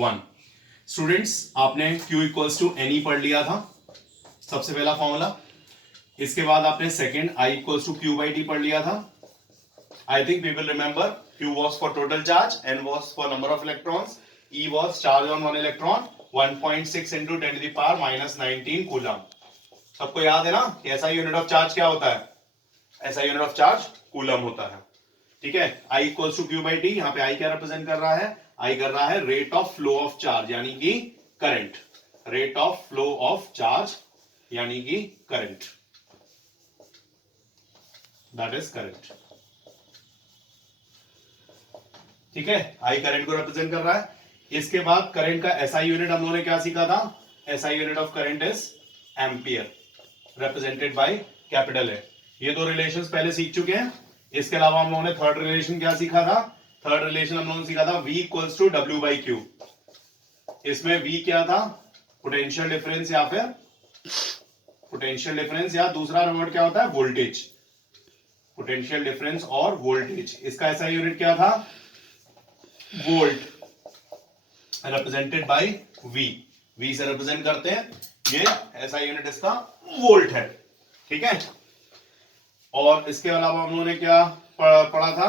1। Students, आपने Q equals to N पढ़ लिया था, सबसे पहला फॉर्मूला। इसके बाद आपने second I equals to Q by T पढ़ लिया था। I think we will remember Q was for total charge, N was for number of electrons, E was charge on one electron, 1.6 into 10 to the power minus 19 coulomb. सबको याद है ना कि ऐसा unit of charge क्या होता है? ऐसा यूनिट ऑफ चार्ज कूलम होता है। ठीक है, I equals to Q by T. यहाँ पे I क्या रिप्रेजेंट कर रहा है? I कर रहा है rate of flow of charge यानी कि current. Rate of flow of charge यानी कि करंट, दैट इज करंट। ठीक है, I करंट को रिप्रेजेंट कर रहा है। इसके बाद करंट का SI यूनिट हम लोगों ने क्या सीखा था? SI unit of current is ampere, represented by capital A. ये दो रिलेशंस पहले सीख चुके हैं। इसके अलावा हम लोगों ने थर्ड रिलेशन क्या सीखा था? थर्ड रिलेशन हम लोगों ने सीखा था V equals to W by Q. इसमें V क्या था? पोटेंशियल डिफरेंस या फिर पोटेंशियल डिफरेंस, या दूसरा वर्ड क्या होता है? वोल्टेज। पोटेंशियल डिफरेंस और वोल्टेज। इसका SI यूनिट क्या था? Volt, represented by V। V से रिप्रेजेंट करते हैं, ये SI यूनिट इसका वोल्ट है। ठीक है, और इसके अलावा हम लोगों ने क्या पढ़ा था?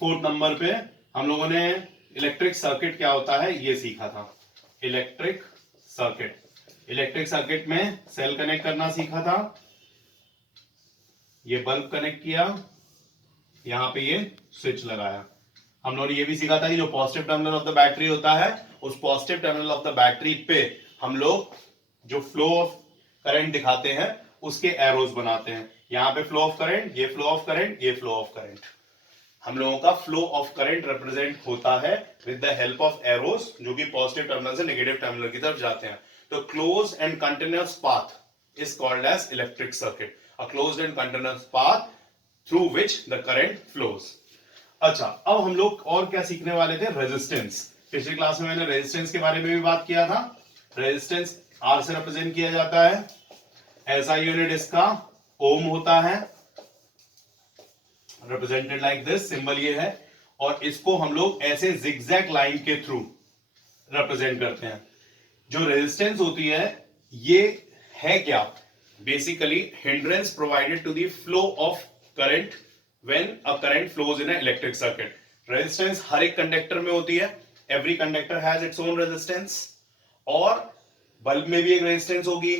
फोर्थ नंबर पे हम लोगों ने इलेक्ट्रिक सर्किट क्या होता है ये सीखा था। इलेक्ट्रिक सर्किट, इलेक्ट्रिक सर्किट में सेल कनेक्ट करना सीखा था। ये बल्ब कनेक्ट किया, यहां पे ये स्विच लगाया। हम लोगों ने ये भी सीखा था कि जो positive terminal of the battery होता है, उस positive terminal of the battery पे हम लोग जो फ्लो ऑफ करंट दिखाते हैं उसके एरोज बनाते हैं। यहां पे फ्लो ऑफ करंट, ये फ्लो ऑफ करंट, ये फ्लो ऑफ करंट। हम लोगों का फ्लो ऑफ करंट रिप्रेजेंट होता है with the help of arrows, जो कि पॉजिटिव टर्मिनल से नेगेटिव टर्मिनल की तरफ जाते हैं। तो close and continuous path is called as electric circuit, a closed and continuous path through which the current flows. अच्छा, अब हम लोग और क्या सीखने वाले थे? रेजिस्टेंस। पिछली क्लास में मैंने रेजिस्टेंस के बारे में भी बात किया था। रेजिस्टेंस R से रिप्रेजेंट किया जाता है। SI यूनिट इसका ओम होता है, रिप्रेजेंटेड लाइक दिस, सिंबल ये है। और इसको हम लोग ऐसे जिगजैग लाइन के थ्रू रिप्रेजेंट करते हैं। जो रेजिस्टेंस होती है ये है क्या? Basically hindrance provided to the flow of current when a current flows in a electric circuit. Resistance हर एक कंडक्टर में होती है। Every conductor has its own resistance. और बल्ब में भी एक रेजिस्टेंस होगी,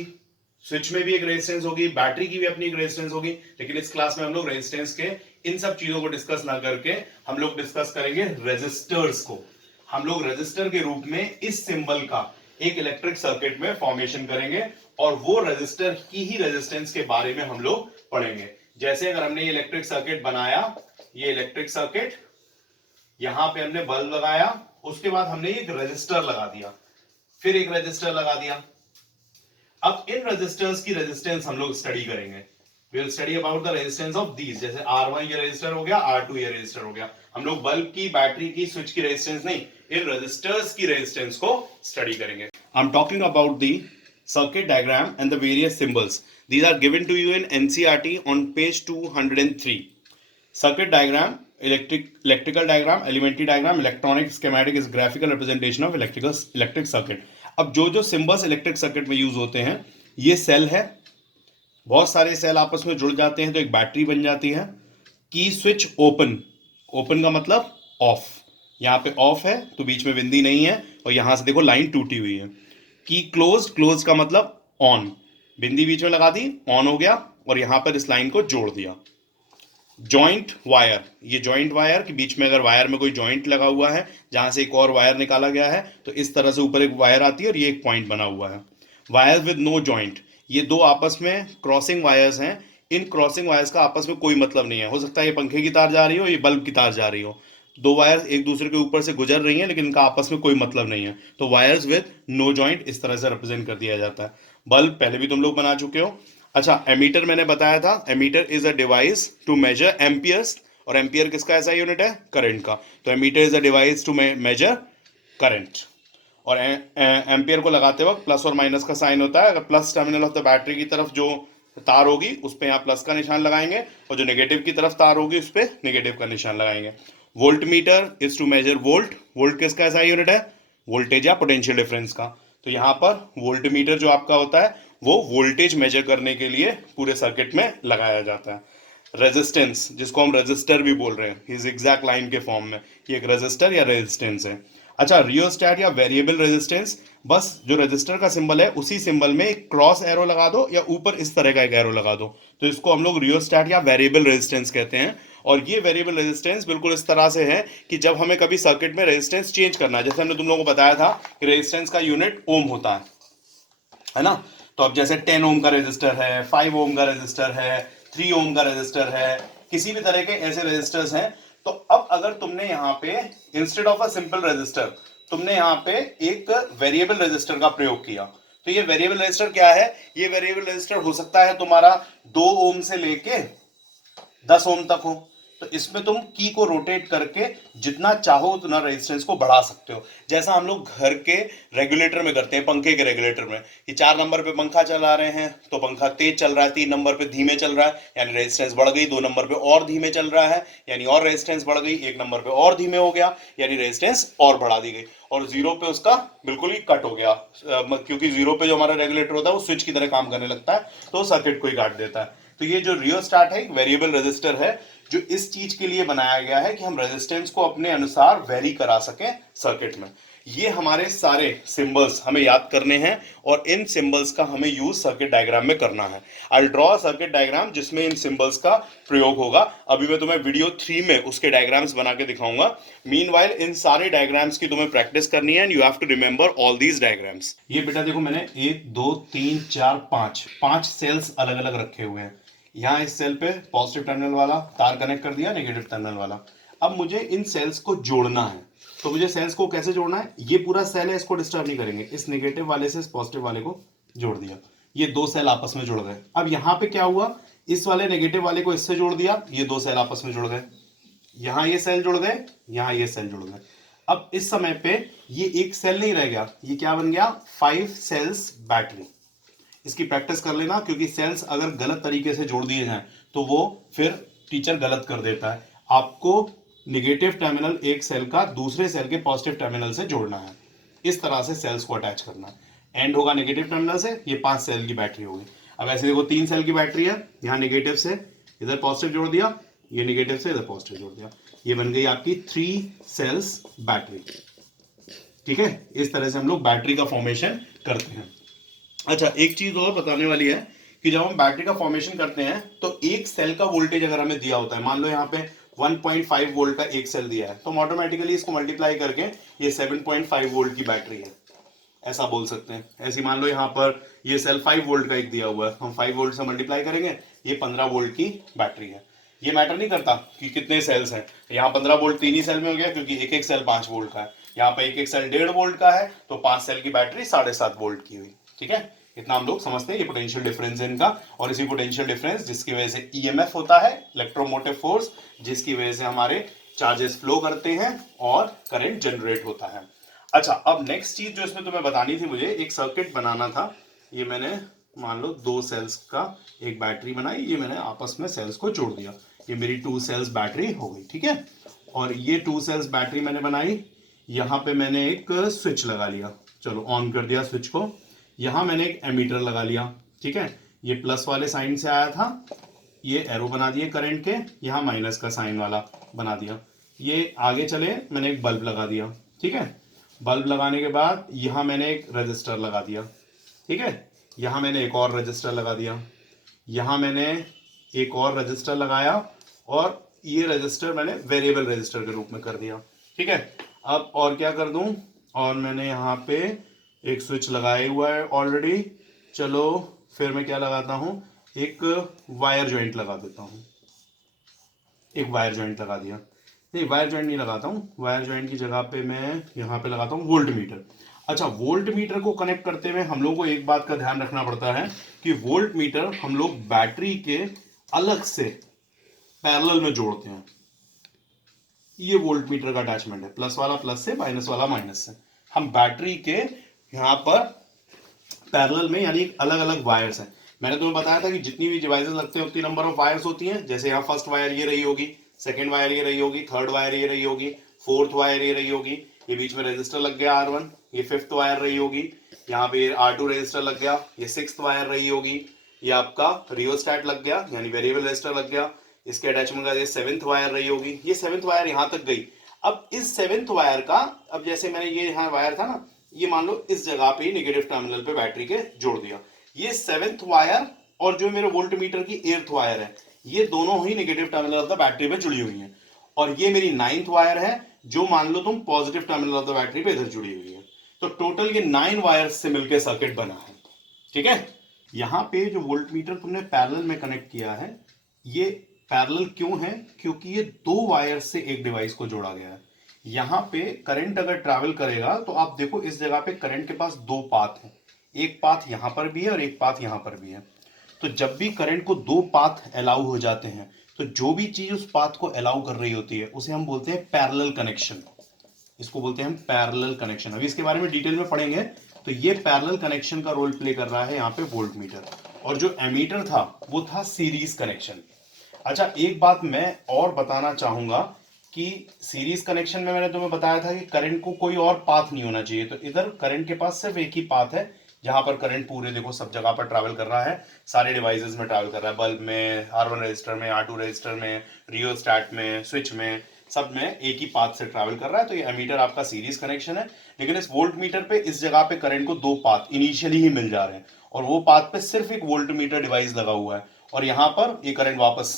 स्विच में भी एक रेजिस्टेंस होगी, बैटरी की भी अपनी एक रेजिस्टेंस होगी। लेकिन इस क्लास में हम लोग रेजिस्टेंस के इन सब चीजों को डिस्कस ना करके हम लोग डिस्कस करेंगे रेजिस्टर्स को। हम लोग रेजिस्टर के रूप में इस सिंबल का एक इलेक्ट्रिक सर्किट में फॉर्मेशन करेंगे और वो रेजिस्टर की ही रेजिस्टेंस के बारे में हम लोग पढ़ेंगे। जैसे अगर हमने ये इलेक्ट्रिक सर्किट बनाया, ये इलेक्ट्रिक सर्किट, यहां पे हमने बल्ब लगाया, उसके बाद हमने एक रेजिस्टर लगा दिया, फिर एक रेजिस्टर लगा दिया। अब इन रेजिस्टर्स की रेजिस्टेंस हम लोग स्टडी करेंगे। We will study about the resistance of these. जैसे R1 ये रेजिस्टर हो गया, R2 ये रेजिस्टर हो गया। हम लोग बल्ब की, बैटरी की, स्विच की रेजिस्टेंस नहीं, इन रेजिस्टर्स की रेजिस्टेंस को स्टडी करेंगे। I am talking about the circuit diagram and the various symbols. These are given to you in NCERT on page 203. Circuit diagram, electrical diagram, elementary diagram, electronic schematic is graphical representation of electric circuit. अब जो जो symbols electric circuit में use होते हैं, ये cell है। बहुत सारे सेल आपस में जुड़ जाते हैं तो एक बैटरी बन जाती है। की स्विच ओपन, ओपन का मतलब ऑफ। यहाँ पे ऑफ है तो बीच में बिंदी नहीं है, और यहां से देखो लाइन टूटी हुई है। की क्लोज, क्लोज का मतलब ऑन, बिंदी बीच में लगा दी, ऑन हो गया, और यहां पर इस लाइन को जोड़ दिया। जॉइंट वायर, ये जॉइंट वायर के बीच में अगर वायर में कोई जॉइंट लगा हुआ है जहां से एक और वायर निकाला गया है, तो इस तरह से ऊपर एक वायर आती है और ये एक पॉइंट बना हुआ है। वायर विद नो जॉइंट, ये दो आपस में क्रॉसिंग वायर्स हैं। इन क्रॉसिंग वायर्स का आपस में कोई मतलब नहीं है। हो सकता है ये पंखे की तार जा रही हो, ये बल्ब की तार जा रही हो, दो वायर्स एक दूसरे के ऊपर से गुजर रही हैं लेकिन इनका आपस में कोई मतलब नहीं है। तो वायर्स विद नो जॉइंट इस तरह से रिप्रेजेंट कर दिया जाता है। बल्ब पहले भी तुम लोग बना चुके हो। अच्छा, एमीटर मैंने बताया था। Ammeter is a device to measure amperes, और एम्पियर किसका ऐसा यूनिट है? करंट का। तो ammeter is a device to measure current. और एम्पियर को लगाते वक्त प्लस और माइनस का साइन होता है। अगर plus terminal of the battery की तरफ जो तार होगी उस पर यहाँ प्लस का निशान लगाएंगे, और जो नेगेटिव की तरफ तार होगी उस पर नेगेटिव का निशान लगाएंगे। Voltmeter is to measure volt, volt किसका ऐसा यूनिट है, वोल्टेज या पोटेंशियल डिफरेंस का। तो यहां पर वोल्ट मीटर जो आपका होता है वो वोल्टेज मेजर करने के लिए पूरे सर्किट में लगाया जाता है। रेजिस्टेंस, जिसको हम रेजिस्टर भी बोल रहे हैं, इस एग्जैक्ट लाइन के फॉर्म में, ये एक रेजिस्टर या रेजिस्टेंस है। अच्छा, रियोस्टैट या वेरिएबल रेजिस्टेंस, बस जो रजिस्टर का सिंबल है उसी सिंबल में एक क्रॉस एरो लगा दो या ऊपर इस तरह का एक एरो लगा दो, तो इसको हम लोग रियोस्टैट या वेरिएबल रेजिस्टेंस कहते हैं। और ये वेरिएबल रेजिस्टेंस बिल्कुल इस तरह से है कि जब हमें कभी सर्किट में रेजिस्टेंस चेंज करना है, जैसे हमने तुम लोगों को बताया था कि रेजिस्टेंस का यूनिट ओम होता है ना। तो अब जैसे 10 ओम का रेजिस्टर है, 5 ओम का रेजिस्टर है, 3 ओम का रेजिस्टर है, किसी भी तरह के ऐसे रेजिस्टर्स हैं। तो अब अगर तुमने यहाँ पे instead of a simple resistor तुमने यहाँ पे एक वेरिएबल रेजिस्टर का प्रयोग किया, तो ये वेरिएबल रेजिस्टर क्या है, ये वेरिएबल रेजिस्टर हो सकता है तुम्हारा 2 ओम से लेके 10 ओम तक हो। तो इसमें तुम की को रोटेट करके जितना चाहो उतना रेजिस्टेंस को बढ़ा सकते हो, जैसा हम लोग घर के रेगुलेटर में करते हैं, पंखे के रेगुलेटर में, कि 4 नंबर पे पंखा चला रहे हैं तो पंखा तेज चल रहा है, 3 नंबर पे धीमे चल रहा है यानी रेजिस्टेंस बढ़ गई, 2 नंबर पे और धीमे चल रहा है यानी और रेजिस्टेंस बढ़ गई, 1 नंबर पे और धीमे हो गया यानी रेजिस्टेंस और बढ़ा दी गई, और 0 पे उसका बिल्कुल ही कट हो गया, क्योंकि 0 पे जो हमारा रेगुलेटर होता है वो स्विच की तरह काम करने लगता है, तो सर्किट को ही काट देता है। तो ये जो रियोस्टाट है एक वेरिएबल रेजिस्टर है जो इस चीज के लिए बनाया गया है कि हम रेजिस्टेंस को अपने अनुसार वेरी करा सकें सर्किट में। ये हमारे सारे सिंबल्स हमें याद करने हैं और इन सिंबल्स का हमें यूज सर्किट डायग्राम में करना है। आई ड्रॉ सर्किट डायग्राम जिसमें इन सिंबल्स का प्रयोग होगा। अभी मैं तुम्हें वीडियो 3 में उसके डायग्राम्स बना के दिखाऊंगा। मीनवाइल इन सारे डायग्राम्स की तुम्हें प्रैक्टिस करनी है and you have to remember all these diagrams. ये बेटा देखो, मैंने 1 2 3 4 5 सेल्स अलग अलग रखे हुए हैं। यहाँ इस सेल पे पॉजिटिव टर्मिनल वाला तार कनेक्ट कर दिया, नेगेटिव टर्मिनल वाला। अब मुझे इन सेल्स को जोड़ना है, तो मुझे सेल्स को कैसे जोड़ना है, ये पूरा सेल है इसको डिस्टर्ब नहीं करेंगे, इस नेगेटिव वाले से इस पॉजिटिव वाले को जोड़ दिया, ये 2 सेल आपस में जुड़ गए। अब यहाँ पे क्या हुआ, इस वाले नेगेटिव वाले को इससे जोड़ दिया, ये 2 सेल आपस में जुड़ गए, यहाँ ये सेल जुड़ गए, यहाँ ये सेल जुड़ गए। अब इस समय पे ये एक सेल नहीं रह गया, ये क्या बन गया, 5 सेल्स बैटरी। इसकी प्रैक्टिस कर लेना, क्योंकि सेल्स अगर गलत तरीके से जोड़ दिए जाएं तो वो फिर टीचर गलत कर देता है। आपको नेगेटिव टर्मिनल एक सेल का दूसरे सेल के पॉजिटिव टर्मिनल से जोड़ना है, इस तरह से सेल्स को अटैच करना है। एंड होगा नेगेटिव टर्मिनल से, ये 5 सेल की बैटरी होगी। अब ऐसे देखो 3 सेल की बैटरी है, यहाँ नेगेटिव से इधर पॉजिटिव जोड़ दिया, ये नेगेटिव से इधर पॉजिटिव जोड़ दिया, ये बन गई आपकी 3 सेल्स बैटरी। ठीक है, इस तरह से हम लोग बैटरी का फॉर्मेशन करते हैं। अच्छा, एक चीज और बताने वाली है कि जब हम बैटरी का फॉर्मेशन करते हैं तो एक सेल का वोल्टेज अगर हमें दिया होता है, मान लो यहाँ पे 1.5 वोल्ट का एक सेल दिया है, तो हम ऑटोमेटिकली इसको मल्टीप्लाई करके ये 7.5 वोल्ट की बैटरी है, ऐसा बोल सकते हैं। ऐसे मान लो यहाँ पर ये सेल 5 वोल्ट का एक दिया हुआ है, हम 5 वोल्ट से मल्टीप्लाई करेंगे, ये 15 वोल्ट की बैटरी है। ये मैटर नहीं करता कि कितने सेल्स हैं, यहाँ 15 वोल्ट 3 ही सेल में हो गया, क्योंकि एक एक सेल 5 वोल्ट का है, यहाँ पे एक एक सेल 1.5 वोल्ट का है, तो 5 सेल की बैटरी 7.5 वोल्ट की हुई। ठीक है, इतना हम लोग समझते हैं, ये पोटेंशियल डिफरेंस है इनका। और इसी पोटेंशियल डिफरेंस जिसकी वजह से ईएमएफ होता है, इलेक्ट्रोमोटिव फोर्स, जिसकी वजह से हमारे चार्जेस फ्लो करते हैं और करंट जनरेट होता है। अच्छा, अब नेक्स्ट चीज जो इसमें तुम्हें बतानी थी, मुझे एक सर्किट बनाना था। ये मैंने मान लो 2 सेल्स का एक बैटरी बनाई, ये मैंने आपस में सेल्स को जोड़ दिया, ये मेरी 2 सेल्स बैटरी हो गई। ठीक है, और ये 2 सेल्स बैटरी मैंने बनाई, यहाँ पे मैंने एक स्विच लगा लिया, चलो ऑन कर दिया स्विच को। यहाँ मैंने एक एमीटर लगा लिया, ठीक है, ये प्लस वाले साइन से आया था, ये एरो बना दिए करंट के, यहाँ माइनस का साइन वाला बना दिया। ये आगे चले, मैंने एक बल्ब लगा दिया। ठीक है, बल्ब लगाने के बाद यहाँ मैंने एक रजिस्टर लगा दिया। ठीक है, यहाँ मैंने एक और रजिस्टर लगा दिया, यहाँ मैंने एक और रजिस्टर लगाया, और ये रजिस्टर मैंने वेरिएबल रजिस्टर के रूप में कर दिया। ठीक है, अब और क्या कर दूं, और मैंने यहाँ पे एक स्विच लगाया हुआ है ऑलरेडी, चलो फिर मैं क्या लगाता हूँ, एक वायर जॉइंट लगा देता हूँ, एक वायर जॉइंट लगा दिया। नहीं, वायर जॉइंट नहीं लगाता हूँ, वायर जॉइंट की जगह पे मैं यहाँ पे लगाता हूँ वोल्ट मीटर। अच्छा, वोल्ट मीटर को कनेक्ट करते हुए हम लोग को एक बात का ध्यान रखना पड़ता है कि वोल्ट मीटर हम लोग बैटरी के अलग से पैरेलल में जोड़ते हैं। ये वोल्ट मीटर का अटैचमेंट है, प्लस वाला प्लस से, माइनस वाला माइनस से। हम बैटरी के यहाँ पर पैरेलल में, यानी अलग अलग वायर्स हैं। मैंने तुम्हें बताया था कि जितनी भी डिवाइसेस लगते हैं उतनी नंबर ऑफ वायर्स होती हैं। जैसे यहाँ फर्स्ट वायर ये रही होगी, सेकेंड वायर ये रही होगी, थर्ड वायर ये रही होगी, फोर्थ वायर ये रही होगी, ये बीच में रेजिस्टर लग गया R1, ये फिफ्थ वायर रही होगी, यहाँ पे R2 रेजिस्टर लग गया, ये सिक्स्थ वायर रही होगी, ये आपका रियोस्टैट लग गया यानी वेरिएबल रेजिस्टर लग गया, इसके अटैचमेंट का ये सेवेंथ वायर रही होगी, ये सेवेंथ वायर यहाँ तक गई। अब इस सेवेंथ वायर का, अब जैसे मैंने ये यहाँ वायर था ना, ये मान लो इस जगह पे निगेटिव टर्मिनल पे बैटरी के जोड़ दिया, ये सेवेंथ वायर और जो मेरे वोल्ट मीटर की एर्थ वायर है, ये दोनों ही negative terminal of the battery पे जुड़ी हुई हैं, और ये मेरी नाइन्थ वायर है जो मान लो तुम positive terminal of the battery पे इधर जुड़ी हुई है। तो टोटल ये 9 वायर से मिलकर सर्किट बना है। ठीक है, यहां पे जो वोल्ट मीटर तुमने पैरेलल में कनेक्ट किया है, ये पैरेलल क्यों है? क्योंकि ये 2 वायर से एक डिवाइस को जोड़ा गया है। यहां पे करंट अगर ट्रैवल करेगा तो आप देखो इस जगह पे करंट के पास 2 पाथ है, एक पाथ यहां पर भी है और एक पाथ यहां पर भी है। तो जब भी करंट को 2 पाथ अलाउ हो जाते हैं, तो जो भी चीज उस पाथ को अलाउ कर रही होती है उसे हम बोलते हैं पैरेलल कनेक्शन। इसको बोलते हैं हम पैरेलल कनेक्शन। अभी इसके बारे में डिटेल में पढ़ेंगे। तो ये पैरेलल कनेक्शन का रोल प्ले कर रहा है यहाँ पे वोल्ट मीटर, और जो एमीटर था वो था सीरीज कनेक्शन। अच्छा, एक बात मैं और बताना चाहूंगा कि सीरीज कनेक्शन में मैंने तुम्हें बताया था कि करंट को कोई और पाथ नहीं होना चाहिए। तो इधर करंट के पास सिर्फ एक ही पाथ है, जहां पर करंट पूरे देखो सब जगह पर ट्रैवल कर रहा है, सारे डिवाइसेस में ट्रैवल कर रहा है, बल्ब में, R1 रजिस्टर में, R2 रजिस्टर में, रियोस्टैट में, स्विच में, सब में एक ही पाथ से ट्रैवल कर रहा है। तो ये एमीटर आपका सीरीज कनेक्शन है। लेकिन इस वोल्ट मीटर पे इस जगह पे करंट को 2 पाथ इनिशियली ही मिल जा रहे हैं, और वो पाथ पे सिर्फ एक वोल्ट मीटर डिवाइस लगा हुआ है, और यहाँ पर ये करंट वापस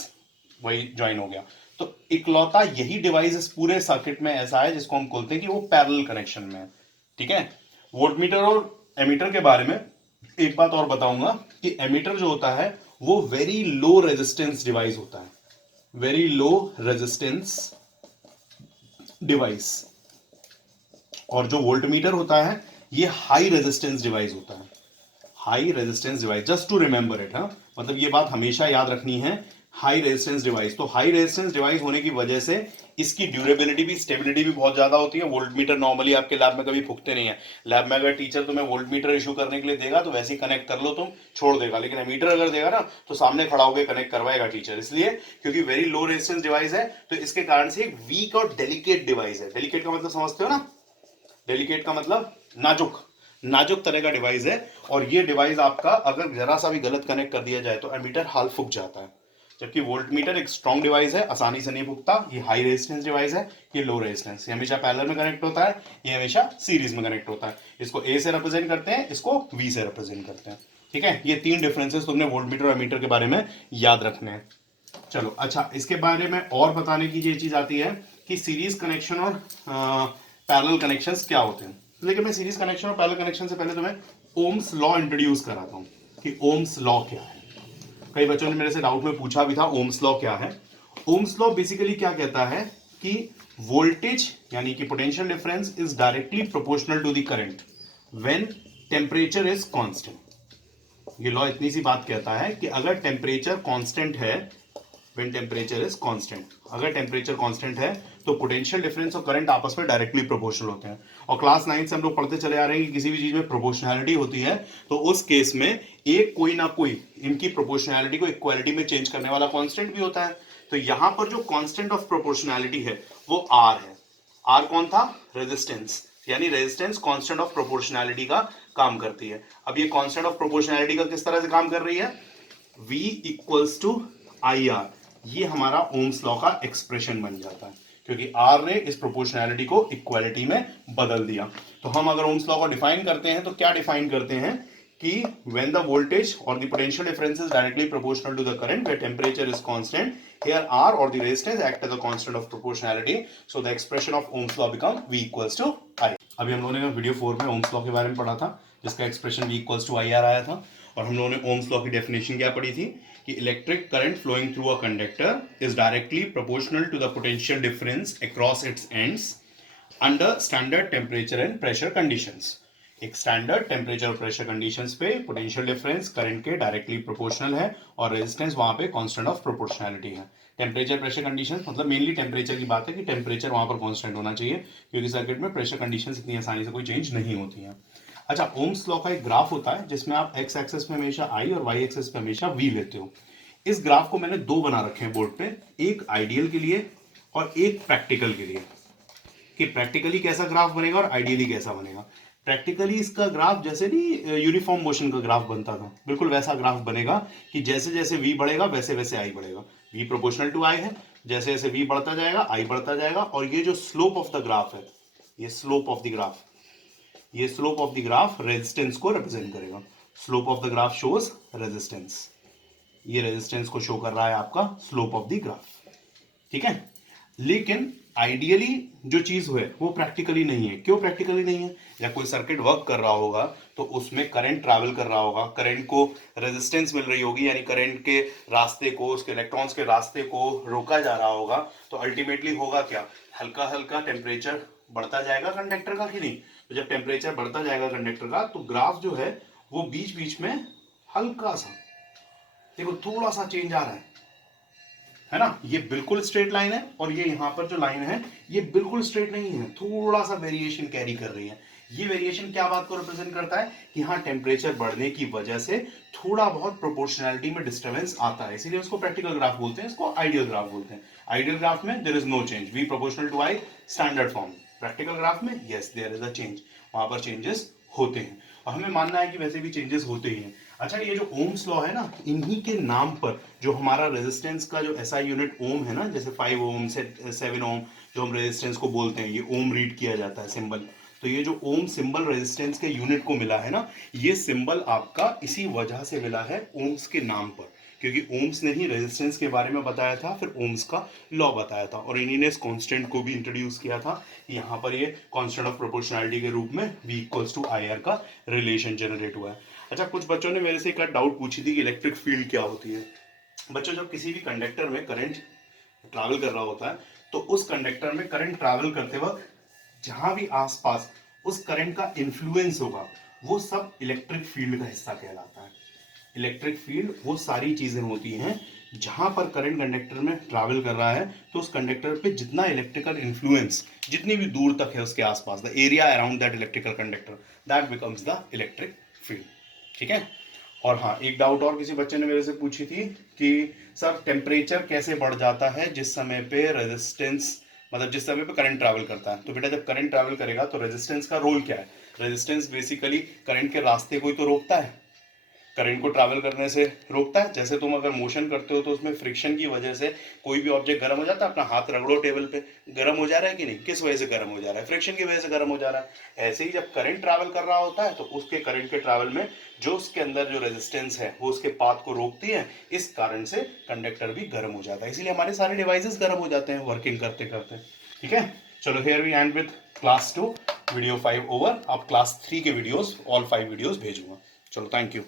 वही ज्वाइन हो गया। तो इकलौता यही डिवाइस इस पूरे सर्किट में ऐसा है जिसको हम बोलते हैं कि वो पैरेलल कनेक्शन में है। ठीक है, वोल्ट मीटर और एमीटर के बारे में एक बात और बताऊंगा कि एमीटर जो होता है वो वेरी लो रेजिस्टेंस डिवाइस होता है, वेरी लो रेजिस्टेंस डिवाइस, और जो वोल्ट मीटर होता है ये हाई रेजिस्टेंस डिवाइस होता है, high resistance device. Just to remember it, हाँ, मतलब ये बात हमेशा याद रखनी है, हाई रेजिस्टेंस डिवाइस। तो हाई रेजिस्टेंस डिवाइस होने की वजह से इसकी ड्यूरेबिलिटी भी, स्टेबिलिटी भी बहुत ज्यादा होती है। वोल्ट मीटर नॉर्मली आपके लैब में कभी फूकते नहीं है। लैब में अगर टीचर तुम्हें वोल्ट मीटर इशू करने के लिए देगा तो वैसे ही कनेक्ट कर लो, तुम छोड़ देगा। लेकिन एमीटर अगर देगा ना तो सामने खड़ा होकर कनेक्ट करवाएगा टीचर, इसलिए क्योंकि वेरी लो रेजिस्टेंस डिवाइस है। तो इसके कारण से एक वीक और डेलिकेट डिवाइस है। डेलिकेट का मतलब समझते हो ना? डेलिकेट का मतलब नाजुक, नाजुक तरह का डिवाइस है। और ये डिवाइस आपका अगर जरा सा भी गलत कनेक्ट कर दिया जाए तो एमीटर हाल फूक जाता है। जबकि वोल्ट मीटर एक स्ट्रॉन्ग डिवाइस है, आसानी से नहीं फूकता। ये हाई रेजिस्टेंस डिवाइस है, ये लो रेजिस्टेंस। ये हमेशा पैरेलल में कनेक्ट होता है, ये हमेशा सीरीज में कनेक्ट होता है। इसको ए से रिप्रेजेंट करते हैं, इसको वी से रिप्रेजेंट करते हैं। ठीक है, ये 3 डिफरेंसेस तुमने वोल्ट मीटर और एमीटर के बारे में याद रखने हैं। चलो, अच्छा, इसके बारे में और बताने की ये चीज आती है कि सीरीज कनेक्शन और पैरेलल कनेक्शंस क्या होते हैं। लेकिन मैं सीरीज कनेक्शन और पैरेलल कनेक्शन से पहले तुम्हें ओम्स लॉ इंट्रोड्यूस कराता हूं कि ओम्स लॉ क्या है। कई बच्चों ने मेरे से डाउट में पूछा भी था ओम्स लॉ क्या है। ओम्स लॉ बेसिकली क्या कहता है कि वोल्टेज यानी कि potential difference is directly proportional to the current when temperature is constant. ये लॉ इतनी सी बात कहता है कि अगर टेम्परेचर कांस्टेंट है, व्हेन टेम्परेचर इज कांस्टेंट, अगर टेम्परेचर कांस्टेंट है तो पोटेंशियल डिफरेंस और करंट आपस में डायरेक्टली प्रोपोर्शनल होते हैं। और क्लास 9 से हम लोग पढ़ते चले आ रहे हैं कि किसी भी चीज में प्रोपोर्शनैलिटी होती है तो उस केस में एक कोई ना कोई इनकी प्रोपोर्शनैलिटी को इक्वालिटी में चेंज करने वाला कांस्टेंट भी होता है। तो यहां पर जो कांस्टेंट ऑफ प्रोपोर्शनैलिटी है वो आर है। आर कौन था? रेजिस्टेंस, यानी रेजिस्टेंस कांस्टेंट ऑफ प्रोपोर्शनैलिटी का काम करती है। अब ये कांस्टेंट ऑफ प्रोपोर्शनैलिटी का किस तरह से काम कर रही है? V equals to I R, ये हमारा ओम्स लॉ का एक्सप्रेशन बन जाता है, क्योंकि R ने इस प्रोपोर्शनैलिटी को इक्वालिटी में बदल दिया। तो हम अगर ओम्स लॉ को डिफाइन करते हैं तो क्या डिफाइन करते हैं कि when the voltage or the potential difference is directly proportional to the current where temperature is constant, here R or the resistance act as a constant of proportionality, so the expression of Ohm's law become V equals to I। अभी हम लोगों ने video 4 में Ohm's law के बारे में पढ़ा था जिसका expression V equals to IR आया था, और हम लोगों ने ओम्स लॉ की डेफिनेशन क्या पढ़ी थी कि electric current flowing through a conductor is directly proportional to the potential difference across its ends under standard temperature and pressure conditions. एक स्टैंडर्ड टेम्परेचर और प्रेशर कंडीशंस पे पोटेंशियल डिफरेंस करंट के directly proportional है और resistance वहां पे constant of proportionality है। Temperature pressure conditions मतलब मेनली टेम्परेचर की बात है कि टेम्परेचर वहां पर कांस्टेंट होना चाहिए, क्योंकि सर्किट में प्रेशर कंडीशंस इतनी आसानी से कोई चेंज नहीं होती हैं। अच्छा, ओम्स लॉ का एक ग्राफ होता है जिसमें आप एक्स एक्सेस पे हमेशा आई और वाई एक्सेस पे हमेशा वी लेते हो। इस ग्राफ को मैंने दो बना रखे हैं बोर्ड पे, एक आइडियल के लिए और एक प्रैक्टिकल के लिए, कि प्रैक्टिकली कैसा ग्राफ बनेगा और आइडियली कैसा बनेगा। प्रैक्टिकली इसका ग्राफ जैसे नहीं यूनिफॉर्म मोशन का ग्राफ बनता था, बिल्कुल वैसा ग्राफ बनेगा कि जैसे जैसे v बढ़ेगा वैसे वैसे i बढ़ेगा। v प्रोपोर्शनल टू i है, जैसे जैसे v बढ़ता जाएगा i बढ़ता जाएगा। और ये जो स्लोप ऑफ द ग्राफ है, ये स्लोप ऑफ द ग्राफ, ये slope of the graph resistance को रिप्रेजेंट करेगा। Slope of the graph shows resistance, ये रेजिस्टेंस को शो कर रहा है आपका स्लोप ऑफ द ग्राफ, ठीक है। लेकिन आइडियली जो चीज है वो प्रैक्टिकली नहीं है। क्यों प्रैक्टिकली नहीं है? या कोई सर्किट वर्क कर रहा होगा तो उसमें करंट ट्रैवल कर रहा होगा, करंट को रेजिस्टेंस मिल रही होगी, यानी करंट के रास्ते को, उसके इलेक्ट्रॉन्स के रास्ते को रोका जा रहा होगा। तो अल्टीमेटली होगा क्या, हल्का हल्का टेम्परेचर बढ़ता जाएगा कंडक्टर का, कि नहीं? तो जब टेम्परेचर बढ़ता जाएगा कंडक्टर का तो ग्राफ जो है वो बीच बीच में हल्का सा, देखो थोड़ा सा चेंज आ रहा है ना। ये बिल्कुल स्ट्रेट लाइन है और ये यहां पर जो लाइन है ये बिल्कुल स्ट्रेट नहीं है, थोड़ा सा वेरिएशन कैरी कर रही है। ये वेरिएशन क्या बात को रिप्रेजेंट करता है कि हाँ टेम्परेचर बढ़ने की वजह से थोड़ा बहुत प्रोपोर्शनैलिटी में डिस्टर्बेंस आता है, इसीलिए उसको प्रैक्टिकल ग्राफ बोलते हैं, इसको आइडियल ग्राफ बोलते हैं। आइडियल ग्राफ में there is no change, v proportional to i standard form. Practical graph में yes there is a change, वहां पर चेंजेस होते हैं और हमें मानना है कि वैसे भी चेंजेस होते ही हैं। अच्छा, ये जो ओम्स लॉ है ना, इन्हीं के नाम पर जो हमारा रेजिस्टेंस का जो एसआई यूनिट ओम है ना, जैसे 5 ओम से 7 ओम जो हम रेजिस्टेंस को बोलते हैं, ये ओम रीड किया जाता है सिंबल। तो ये जो ओम सिंबल रेजिस्टेंस के यूनिट को मिला है ना, ये सिंबल आपका इसी वजह से मिला है ओम्स के नाम पर, क्योंकि ओम्स ने ही रेजिस्टेंस के बारे में बताया था, फिर ओम्स का लॉ बताया था और इन्हीं ने इस कांस्टेंट को भी इंट्रोड्यूस किया था। यहाँ पर ये कांस्टेंट ऑफ प्रोपोर्शनैलिटी के रूप में v equals to I R का रिलेशन जनरेट हुआ है। अच्छा, कुछ बच्चों ने मेरे से एक डाउट पूछी थी कि इलेक्ट्रिक फील्ड क्या होती है। बच्चों, जब किसी भी कंडक्टर में करंट ट्रैवल कर रहा होता है तो उस कंडक्टर में करंट ट्रैवल करते वक्त जहां भी आसपास उस करंट का इन्फ्लुएंस होगा वो सब इलेक्ट्रिक फील्ड का हिस्सा कहलाता है। इलेक्ट्रिक फील्ड वो सारी चीजें होती हैं जहां पर करंट कंडक्टर में ट्रैवल कर रहा है तो उस कंडक्टर पे जितना इलेक्ट्रिकल इन्फ्लुएंस जितनी भी दूर तक है उसके आसपास, the area around that electrical conductor, that becomes the electric field, ठीक है। और हाँ, एक डाउट और किसी बच्चे ने मेरे से पूछी थी कि सर टेम्परेचर कैसे बढ़ जाता है जिस समय पे रेजिस्टेंस, मतलब जिस समय पे करंट ट्रैवल करता है। तो बेटा, जब करंट ट्रैवल करेगा तो रेजिस्टेंस का रोल क्या है? रेजिस्टेंस बेसिकली करंट के रास्ते को ही तो रोकता है, करंट को ट्रैवल करने से रोकता है। जैसे तुम अगर मोशन करते हो तो उसमें फ्रिक्शन की वजह से कोई भी ऑब्जेक्ट गर्म हो जाता है, अपना हाथ रगड़ो टेबल पे, गर्म हो जा रहा है कि नहीं? किस वजह से गर्म हो जा रहा है? फ्रिक्शन की वजह से गर्म हो जा रहा है। ऐसे ही जब करंट ट्रैवल कर रहा होता है तो उसके करंट के ट्रैवल में जो उसके अंदर जो रेजिस्टेंस है वो उसके पाथ को रोकती है, इस कारण से कंडक्टर भी गर्म हो जाता है। इसीलिए हमारे सारे डिवाइसेस गर्म हो जाते हैं वर्किंग करते करते, ठीक है। चलो, here we end with class 2, video 5 over. अब क्लास 3 के वीडियोस, ऑल 5 वीडियोस भेजूंगा। चलो, थैंक यू।